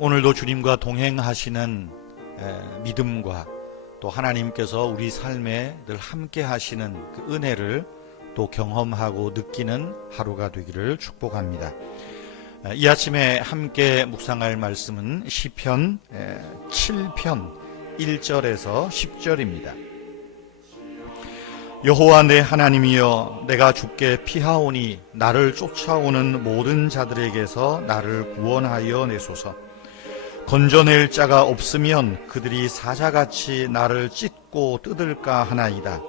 오늘도 주님과 동행하시는 믿음과 또 하나님께서 우리 삶에 늘 함께 하시는 그 은혜를 또 경험하고 느끼는 하루가 되기를 축복합니다. 이 아침에 함께 묵상할 말씀은 시편 7편 1절에서 10절입니다. 여호와 내 하나님이여, 내가 주께 피하오니 나를 쫓아오는 모든 자들에게서 나를 구원하여 내소서. 건져낼 자가 없으면 그들이 사자같이 나를 찢고 뜯을까 하나이다.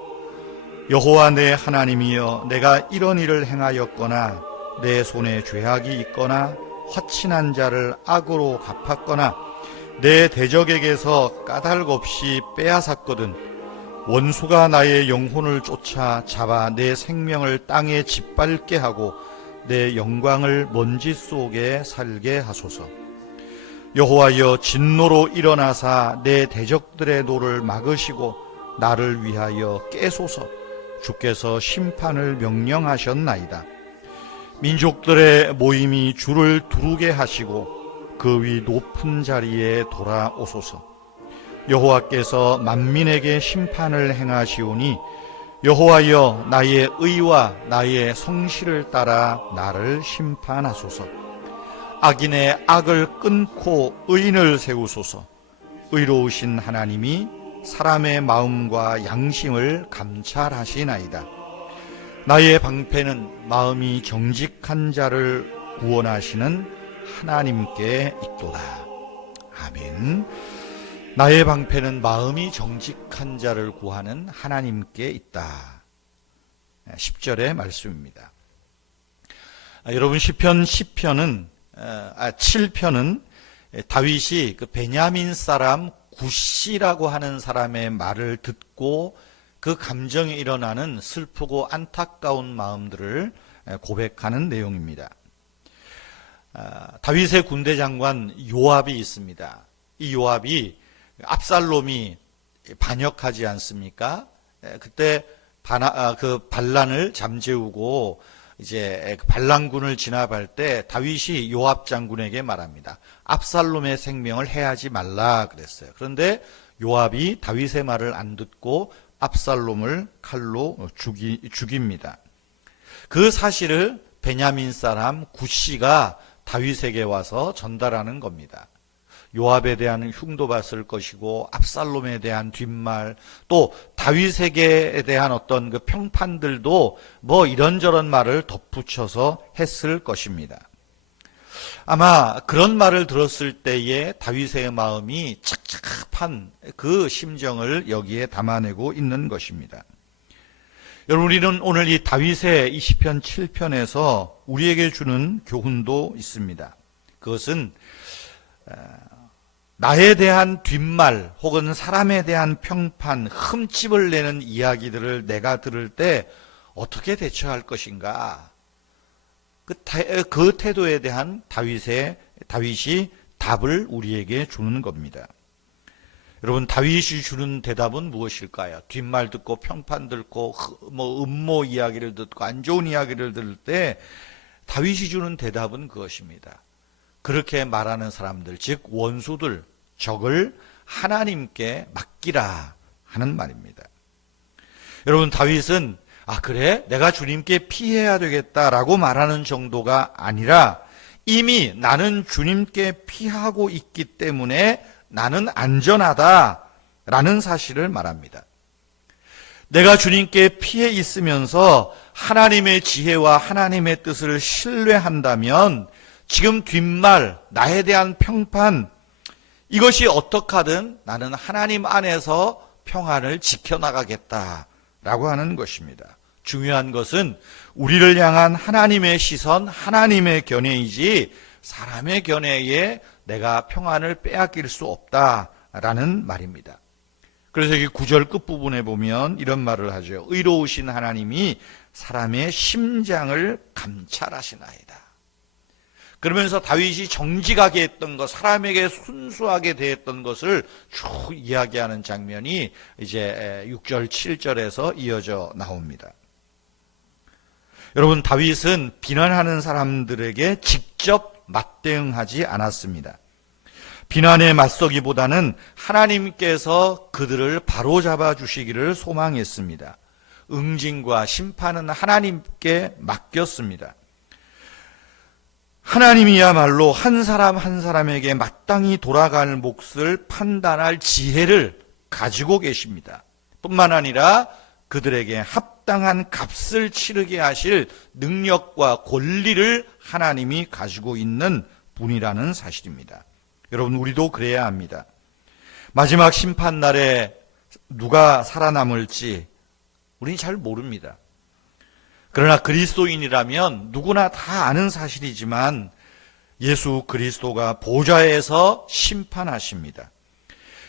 여호와 내 하나님이여, 내가 이런 일을 행하였거나 내 손에 죄악이 있거나 화친한 자를 악으로 갚았거나 내 대적에게서 까닭없이 빼앗았거든 원수가 나의 영혼을 쫓아 잡아 내 생명을 땅에 짓밟게 하고 내 영광을 먼지 속에 살게 하소서. 여호와여, 진노로 일어나사 내 대적들의 노를 막으시고 나를 위하여 깨소서. 주께서 심판을 명령하셨나이다. 민족들의 모임이 주를 두르게 하시고 그 위 높은 자리에 돌아오소서. 여호와께서 만민에게 심판을 행하시오니 여호와여, 나의 의와 나의 성실을 따라 나를 심판하소서. 악인의 악을 끊고 의인을 세우소서. 의로우신 하나님이 사람의 마음과 양심을 감찰하시나이다. 나의 방패는 마음이 정직한 자를 구원하시는 하나님께 있도다. 아멘. 나의 방패는 마음이 정직한 자를 구하는 하나님께 있다. 10절의 말씀입니다. 여러분, 시편 7편은 다윗이 그 베냐민 사람 굿시라고 하는 사람의 말을 듣고 그 감정에 일어나는 슬프고 안타까운 마음들을 고백하는 내용입니다. 다윗의 군대 장관 요압이 있습니다. 이 요압이 압살롬이 반역하지 않습니까? 그때 그 반란을 잠재우고 이제 반란군을 진압할 때 다윗이 요압 장군에게 말합니다. 압살롬의 생명을 해하지 말라 그랬어요. 그런데 요압이 다윗의 말을 안 듣고 압살롬을 칼로 죽입니다. 그 사실을 베냐민 사람 굿시가 다윗에게 와서 전달하는 겁니다. 요압에 대한 흉도 봤을 것이고 압살롬에 대한 뒷말, 또 다윗에게 대한 어떤 그 평판들도 뭐 이런저런 말을 덧붙여서 했을 것입니다. 아마 그런 말을 들었을 때에 다윗의 마음이 착잡한 그 심정을 여기에 담아내고 있는 것입니다. 여러분, 우리는 오늘 이 다윗의 이 시편 7편에서 우리에게 주는 교훈도 있습니다. 그것은 나에 대한 뒷말 혹은 사람에 대한 평판, 흠집을 내는 이야기들을 내가 들을 때 어떻게 대처할 것인가? 그 태도에 대한 다윗이 답을 우리에게 주는 겁니다. 여러분, 다윗이 주는 대답은 무엇일까요? 뒷말 듣고 평판 듣고 뭐 음모 이야기를 듣고 안 좋은 이야기를 들을 때 다윗이 주는 대답은 그것입니다. 그렇게 말하는 사람들, 즉 원수들, 적을 하나님께 맡기라 하는 말입니다. 여러분, 다윗은 그래? 내가 주님께 피해야 되겠다라고 말하는 정도가 아니라 이미 나는 주님께 피하고 있기 때문에 나는 안전하다라는 사실을 말합니다. 내가 주님께 피해 있으면서 하나님의 지혜와 하나님의 뜻을 신뢰한다면 지금 뒷말, 나에 대한 평판, 이것이 어떡하든 나는 하나님 안에서 평안을 지켜나가겠다라고 하는 것입니다. 중요한 것은 우리를 향한 하나님의 시선, 하나님의 견해이지 사람의 견해에 내가 평안을 빼앗길 수 없다라는 말입니다. 그래서 이 9절 끝부분에 보면 이런 말을 하죠. 의로우신 하나님이 사람의 심장을 감찰하시나이다. 그러면서 다윗이 정직하게 했던 것, 사람에게 순수하게 대했던 것을 쭉 이야기하는 장면이 이제 6절, 7절에서 이어져 나옵니다. 여러분, 다윗은 비난하는 사람들에게 직접 맞대응하지 않았습니다. 비난에 맞서기보다는 하나님께서 그들을 바로잡아 주시기를 소망했습니다. 응징과 심판은 하나님께 맡겼습니다. 하나님이야말로 한 사람 한 사람에게 마땅히 돌아갈 몫을 판단할 지혜를 가지고 계십니다. 뿐만 아니라 그들에게 합당한 값을 치르게 하실 능력과 권리를 하나님이 가지고 있는 분이라는 사실입니다. 여러분, 우리도 그래야 합니다. 마지막 심판날에 누가 살아남을지 우리는 잘 모릅니다. 그러나 그리스도인이라면 누구나 다 아는 사실이지만 예수 그리스도가 보좌에서 심판하십니다.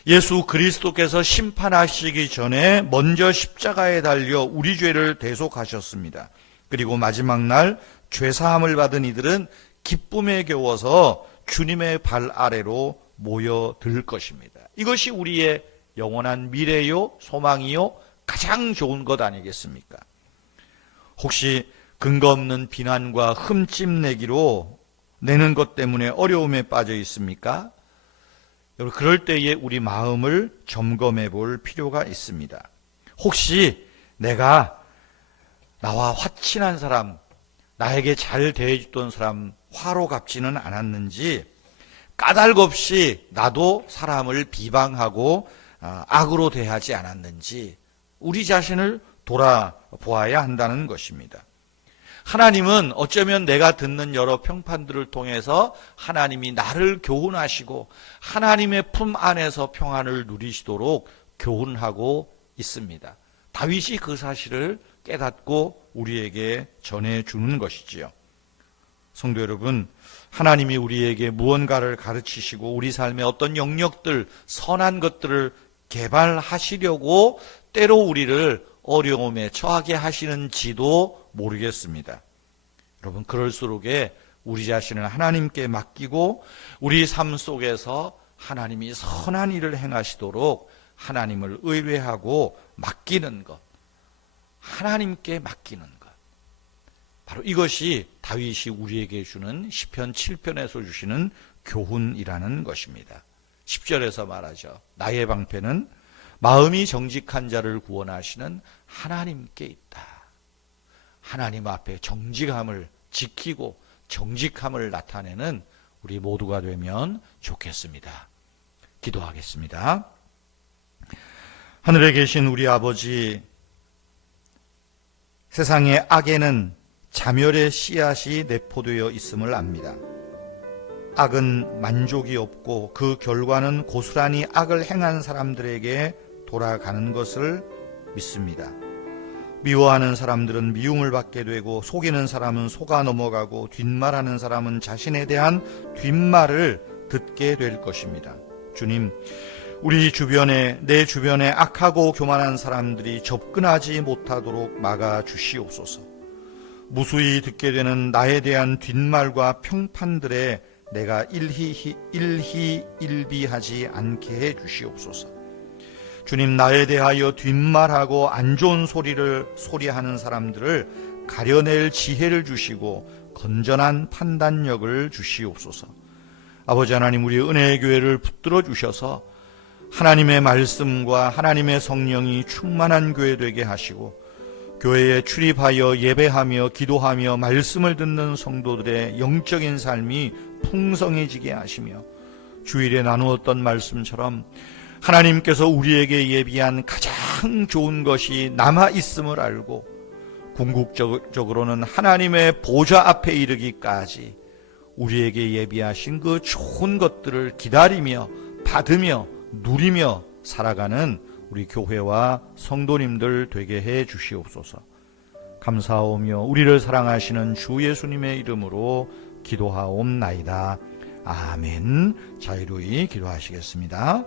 예수 그리스도께서 심판하시기 전에 먼저 십자가에 달려 우리 죄를 대속하셨습니다. 그리고 마지막 날 죄사함을 받은 이들은 기쁨에 겨워서 주님의 발 아래로 모여들 것입니다. 이것이 우리의 영원한 미래요, 소망이요, 가장 좋은 것 아니겠습니까? 혹시 근거 없는 비난과 흠집내기로 내는 것 때문에 어려움에 빠져 있습니까? 여러분, 그럴 때에 우리 마음을 점검해 볼 필요가 있습니다. 혹시 내가 나와 화친한 사람, 나에게 잘 대해주던 사람 화로 갚지는 않았는지, 까닭 없이 나도 사람을 비방하고 악으로 대하지 않았는지 우리 자신을 돌아보아야 한다는 것입니다. 하나님은 어쩌면 내가 듣는 여러 평판들을 통해서 하나님이 나를 교훈하시고 하나님의 품 안에서 평안을 누리시도록 교훈하고 있습니다. 다윗이 그 사실을 깨닫고 우리에게 전해주는 것이지요. 성도 여러분, 하나님이 우리에게 무언가를 가르치시고 우리 삶의 어떤 영역들, 선한 것들을 개발하시려고 때로 우리를 어려움에 처하게 하시는지도 모르겠습니다. 여러분, 그럴수록에 우리 자신을 하나님께 맡기고 우리 삶 속에서 하나님이 선한 일을 행하시도록 하나님을 의뢰하고 맡기는 것, 하나님께 맡기는 것, 바로 이것이 다윗이 우리에게 주는 시편 7편에서 주시는 교훈이라는 것입니다. 10절에서 말하죠. 나의 방패는 마음이 정직한 자를 구원하시는 하나님께 있다. 하나님 앞에 정직함을 지키고 정직함을 나타내는 우리 모두가 되면 좋겠습니다. 기도하겠습니다. 하늘에 계신 우리 아버지, 세상의 악에는 자멸의 씨앗이 내포되어 있음을 압니다. 악은 만족이 없고 그 결과는 고스란히 악을 행한 사람들에게 돌아가는 것을 믿습니다. 미워하는 사람들은 미움을 받게 되고 속이는 사람은 속아 넘어가고 뒷말하는 사람은 자신에 대한 뒷말을 듣게 될 것입니다. 주님, 우리 주변에, 내 주변에 악하고 교만한 사람들이 접근하지 못하도록 막아주시옵소서. 무수히 듣게 되는 나에 대한 뒷말과 평판들에 내가 일희일비하지 않게 해 주시옵소서. 주님, 나에 대하여 뒷말하고 안 좋은 소리하는 사람들을 가려낼 지혜를 주시고 건전한 판단력을 주시옵소서. 아버지 하나님, 우리 은혜의 교회를 붙들어 주셔서 하나님의 말씀과 하나님의 성령이 충만한 교회 되게 하시고 교회에 출입하여 예배하며 기도하며 말씀을 듣는 성도들의 영적인 삶이 풍성해지게 하시며 주일에 나누었던 말씀처럼 하나님께서 우리에게 예비한 가장 좋은 것이 남아있음을 알고 궁극적으로는 하나님의 보좌 앞에 이르기까지 우리에게 예비하신 그 좋은 것들을 기다리며 받으며 누리며 살아가는 우리 교회와 성도님들 되게 해 주시옵소서. 감사하오며 우리를 사랑하시는 주 예수님의 이름으로 기도하옵나이다. 아멘. 자유로이 기도하시겠습니다.